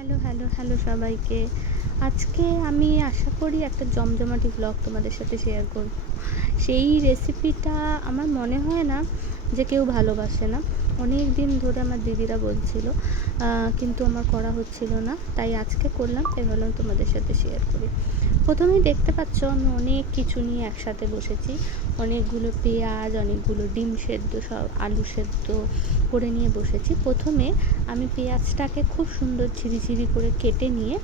Hello, hello, hello সবাইকে। আজকে আমি আশা করি একটা জমজমাটি ভ্লগ তোমাদের সাথে শেয়ার করব। সেই রেসিপিটা আমার মনে হয় না যে কেউ ভালোবাসে না। অনেক দিন ধরে আমার দিদিরা বলছিল, কিন্তু আমার করা হচ্ছিল না। তাই আজকে করলাম, তাই ভাবলাম তোমাদের সাথে শেয়ার করি। প্রথমেই দেখতে পাচ্ছ আমি অনেক কিছু নিয়ে একসাথে বসেছি। অনেকগুলো পেঁয়াজ, অনেকগুলো ডিম সেদ্ধ, সব আলু সেদ্ধ করে নিয়ে বসেছি। প্রথমে আমি পেঁয়াজটাকে খুব সুন্দর ঝিরি করে কেটে নিয়ে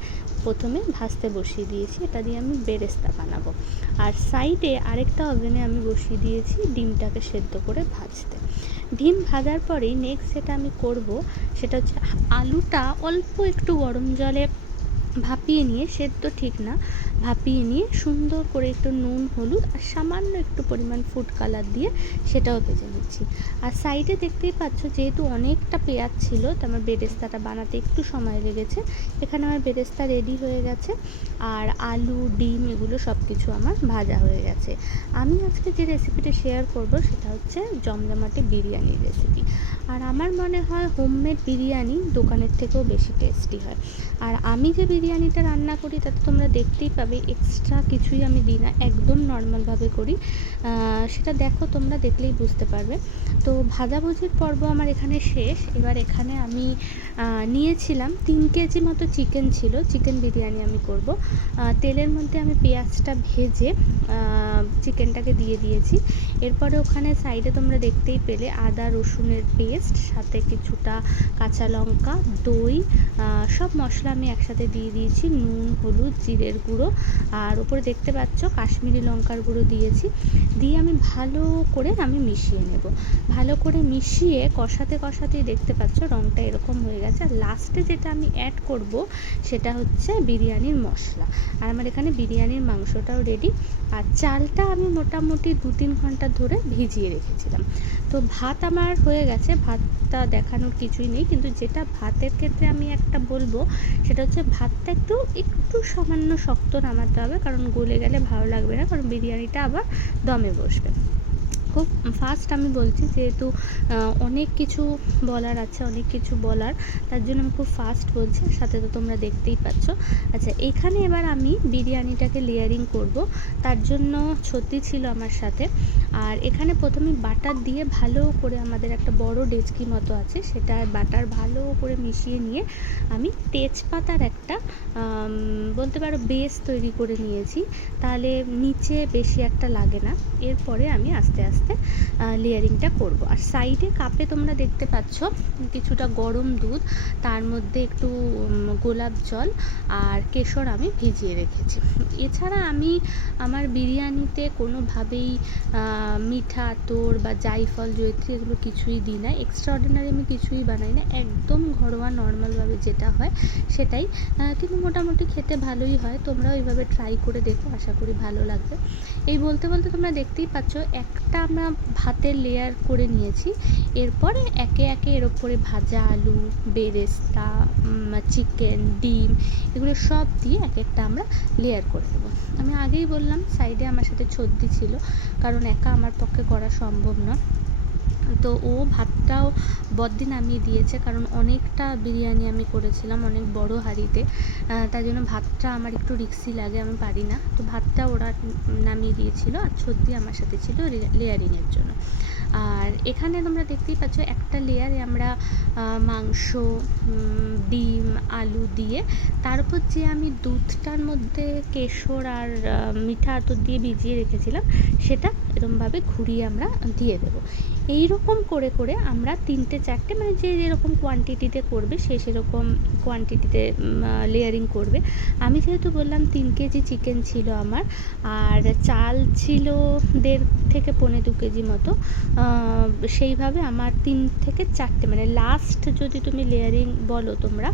প্রথমে ভাজতে বসিয়ে দিয়েছি। এটা দিয়ে আমি বেরেস্তা বানাবো। আর সাইডে আরেকটা ওভেনে আমি বসিয়ে দিয়েছি ডিমটাকে সেদ্ধ করে ভাজতে। ডিম ভাজার পরেই নেক্সট যেটা আমি করব সেটা হচ্ছে আলুটা অল্প একটু গরম জলে ভাপিয়ে নিয়ে, সেদ্ধ ঠিক না, ভাপিয়ে নিয়ে সুন্দর করে একটু নুন, হলুদ আর সামান্য একটু পরিমাণ ফুড কালার দিয়ে সেটাও ভেজে নিচ্ছি। আর সাইডে দেখতেই পাচ্ছ, যেহেতু অনেকটা পেঁয়াজ ছিল তো আমার বেরেস্তাটা বানাতে একটু সময় লেগেছে। এখানে আমার বেরেস্তা রেডি হয়ে গেছে আর আলু, ডিম এগুলো সব কিছু আমার ভাজা হয়ে গেছে। আমি আজকে যে রেসিপিটা শেয়ার করব সেটা হচ্ছে জমজমাটি বিরিয়ানির রেসিপি। আর আমার মনে হয় হোমমেড বিরিয়ানি দোকানের থেকেও বেশি টেস্টি হয়। আর আমি যে বিরিয়ানিটা রান্না করি তাতে তোমরা দেখতেই পাবে এক্সট্রা কিছুই আমি দিই না, একদম নর্মালভাবে করি। সেটা দেখো, তোমরা দেখলেই বুঝতে পারবে। তো ভাজাভুজির পর্ব আমার এখানে শেষ। এবার এখানে আমি নিয়েছিলাম 3 কেজি মতো চিকেন ছিল, চিকেন বিরিয়ানি আমি করব। তেলের মধ্যে আমি পেঁয়াজটা ভেজে চিকেনটাকে দিয়ে দিয়েছি। এরপরে ওখানে সাইডে তোমরা দেখতেই পেলে আদা রসুনের পেস্ট, সাথে কিছুটা কাঁচা লঙ্কা, দই, সব মশলা আমি একসাথে দিয়ে দিয়েছি। নুন, হলুদ, জিরের গুঁড়ো, আর ওপরে দেখতে পাচ্ছ কাশ্মীরি লঙ্কার গুঁড়ো দিয়েছি। দিয়ে আমি ভালো করে মিশিয়ে নেব। ভালো করে মিশিয়ে কষাতেই দেখতে পাচ্ছ রঙটা এরকম হয়ে গেছে। আর লাস্টে যেটা আমি অ্যাড করব সেটা হচ্ছে বিরিয়ানির মশলা। আর আমার এখানে বিরিয়ানির মাংসটাও রেডি। আর চালটা আমি মোটামুটি 2-3 ঘন্টা ধরে ভিজিয়ে রেখেছিলাম। তো ভাত আমার হয়ে গেছে, ভাতটা দেখানোর কিছুই নেই। কিন্তু যেটা ভাতের ক্ষেত্রে আমি একটা বলবো সেটা হচ্ছে ভাতটা একটু সামান্য শক্ত নামাতে হবে, কারণ গলে গেলে ভালো লাগবে না, কারণ বিরিয়ানিটা আবার দমে বসবে। খুব ফাস্ট আমি বলছি, যেহেতু অনেক কিছু বলার আছে, অনেক কিছু বলার, তার জন্য আমি খুব ফাস্ট বলছি। আর সাথে তো তোমরা দেখতেই পাচ্ছ। আচ্ছা, এখানে এবার আমি বিরিয়ানিটাকে লেয়ারিং করব। তার জন্য ছত্তি ছিল আমার সাথে। আর এখানে প্রথমে বাটার দিয়ে ভালো করে, আমাদের একটা বড় ডেচকি মতো আছে, সেটা বাটার ভালো করে মিশিয়ে নিয়ে আমি তেজপাতার একটা বলতে পারো বেস তৈরি করে নিয়েছি। তাহলে নিচে বেশি একটা লাগে না। এরপরে আমি আস্তে আস্তে লেয়ারিংটা করব। আর সাইডে কাপে তোমরা দেখতে পাচ্ছ কিছুটা গরম দুধ, তার মধ্যে একটু গোলাপ জল আর কেশর আমি ভিজিয়ে রেখেছি। এছাড়া আমি আমার বিরিয়ানিতে কোনোভাবেই মিঠা আতর বা জায়ফল, জয়িত্রী এগুলো কিছুই দিই না। এক্সট্রাঅর্ডিনারি আমি কিছুই বানাই না, একদম ঘরোয়া নর্মালভাবে যেটা হয় সেটাই। কিন্তু মোটামুটি খেতে ভালোই হয়। তোমরাও এইভাবে ট্রাই করে দেখো, আশা করি ভালো লাগবে। এই বলতে বলতে তোমরা দেখতেই পাচ্ছ একটা আমরা ভাতের লেয়ার করে নিয়েছি। এরপরে একে একে এর ওপরে ভাজা আলু, বেরেস্তা, চিকেন, ডিম এগুলো সব দিয়ে এক একটা আমরা লেয়ার করে দেবো। আমি আগেই বললাম সাইডে আমার সাথে ছদ্দি ছিল, কারণ একা আমার পক্ষে করা সম্ভব না। তো ও ভাতটাও বদ্দি নামিয়ে দিয়েছে, কারণ অনেকটা বিরিয়ানি আমি করেছিলাম অনেক বড় হাঁড়িতে। তাই জন্য ভাতটা আমার একটু রিস্কি লাগে, আমি পারি না। তো ভাতটা ওরা নামিয়ে দিয়েছিল, আর ছদ্দি আমার সাথে ছিল লেয়ারিংয়ের জন্য। আর এখানে তোমরা দেখতেই পাচ্ছ একটা লেয়ারে আমরা মাংস, ডিম, আলু দিয়ে তার উপর যে আমি দুধটার মধ্যে কেশর আর মিঠা আতর দিয়ে ভিজিয়ে রেখেছিলাম সেটা এরকমভাবে ঘুরিয়ে আমরা দিয়ে দেবো। এইরকম করে করে আমরা 3-4টে, মানে যে যেরকম কোয়ান্টিটিতে করবে সে সেরকম কোয়ান্টিটিতে লেয়ারিং করবে। আমি যেহেতু বললাম 3 কেজি চিকেন ছিল আমার, আর চাল ছিল 1.5-2 কেজি মতো, সেইভাবে আমার 3-4টে, মানে লাস্ট যদি তুমি লেয়ারিং বলো তোমরা,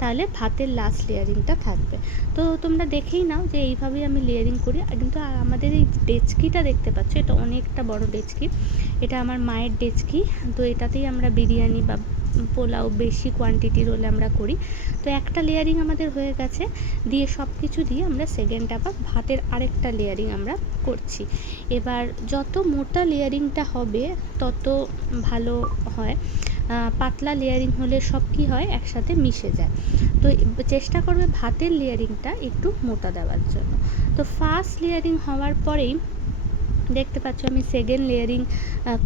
তাহলে ভাতের লাস্ট লেয়ারিংটা থাকবে। তো তোমরা দেখেই নাও যে এইভাবেই আমি লেয়ারিং করি। কিন্তু আমাদের এই ডেচকিটা দেখতে পাচ্ছ, এটা অনেকটা বড় ডেচকি, এটা আমার মায়ের ডেচকি। তো এটাতেই আমরা বিরিয়ানি বা পোলাও বেশি কোয়ান্টিটির হলে আমরা করি। তো একটা লেয়ারিং আমাদের হয়ে গেছে, দিয়ে সব কিছু দিয়ে আমরা সেকেন্ড আবার ভাতের আরেকটা লেয়ারিং আমরা করছি। এবার যত মোটা লেয়ারিংটা হবে তত ভালো হয়। পাতলা লেয়ারিং হলে সব কী হয়, একসাথে মিশে যায়। তো চেষ্টা করবে ভাতের লেয়ারিংটা একটু মোটা দেওয়ার জন্য। তো ফার্স্ট লেয়ারিং হওয়ার পরেই দেখতে পাচ্ছ আমি সেকেন্ড লেয়ারিং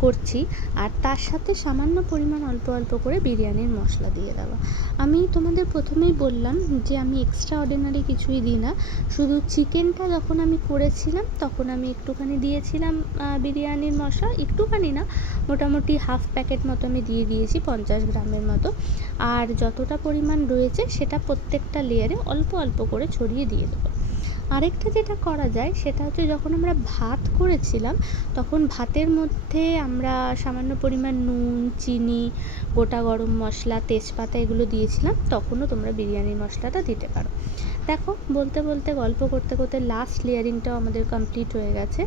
করছি, আর তার সাথে সামান্য পরিমাণ অল্প অল্প করে বিরিয়ানির মশলা দিয়ে দেওয়া। আমি তোমাদের প্রথমেই বললাম যে আমি এক্সট্রা অর্ডিনারি কিছুই দিই না, শুধু চিকেনটা যখন আমি করেছিলাম তখন আমি একটুখানি দিয়েছিলাম বিরিয়ানির মশলা, একটুখানি না, মোটামুটি হাফ প্যাকেট মতো আমি দিয়ে দিয়েছি, 50 গ্রামের মতো। আর যতটা পরিমাণ রয়েছে সেটা প্রত্যেকটা লেয়ারে অল্প অল্প করে ছড়িয়ে দিয়ে দেবো। আরেকটা যেটা করা যায় সেটা হচ্ছে, যখন আমরা ভাত করেছিলাম তখন ভাতের মধ্যে আমরা সামান্য পরিমাণ নুন, চিনি, গোটা গরম মশলা, তেজপাতা এগুলো দিয়েছিলাম, তখনও তোমরা বিরিয়ানির মশলাটা দিতে পারো। দেখো, বলতে বলতে গল্প করতে করতে লাস্ট লেয়ারিংটাও আমাদের কমপ্লিট হয়ে গেছে।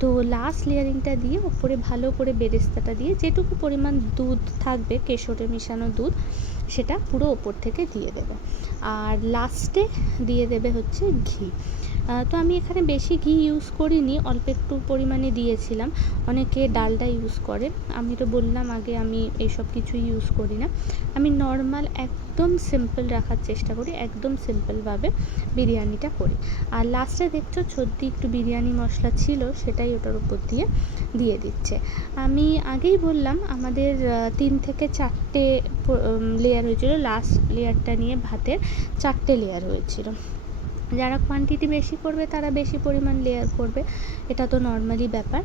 তো লাস্ট লেয়ারিংটা দিয়ে ওপরে ভালো করে বেরেস্তাটা দিয়ে যেটুকু পরিমাণ দুধ থাকবে, কেশরে মেশানো দুধ, সেটা পুরো ওপর থেকে দিয়ে দেবে। আর লাস্টে দিয়ে দেবে হচ্ছে ঘি। তো আমি এখানে বেশি ঘি ইউজ করিনি, অল্প একটু পরিমাণে দিয়েছিলাম। অনেকে ডালডা ইউজ করে, আমি তো বললাম আগে আমি এইসব কিছুই ইউজ করি না। আমি নর্মাল একদম সিম্পল রাখার চেষ্টা করি, একদম সিম্পলভাবে বিরিয়ানিটা করি। আর লাস্টে দেখছো সত্যি একটু বিরিয়ানি মশলা ছিল, সেটাই ওটার উপর দিয়ে দিয়ে দিচ্ছে। আমি আগেই বললাম আমাদের 3 থেকে 4টে লেয়ার হয়েছিল, লাস্ট লেয়ারটা নিয়ে ভাতের 4টে লেয়ার হয়েছিল। যারা কোয়ান্টিটি বেশি করবে তারা বেশি পরিমাণ লেয়ার করবে, এটা তো নর্মালি ব্যাপার।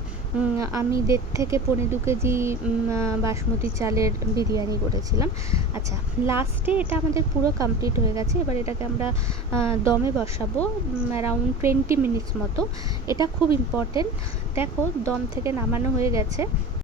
আমি 1.5 থেকে 1.5 কেজি বাসমতি চালের বিরিয়ানি করেছিলাম। আচ্ছা, লাস্টে এটা আমাদের পুরো কমপ্লিট হয়ে গেছে। এবার এটাকে আমরা দমে বসাবো অ্যারাউন্ড 20 মিনিটস মতো। এটা খুব ইম্পর্টেন্ট। দেখো, দম থেকে নামানো হয়ে গেছে,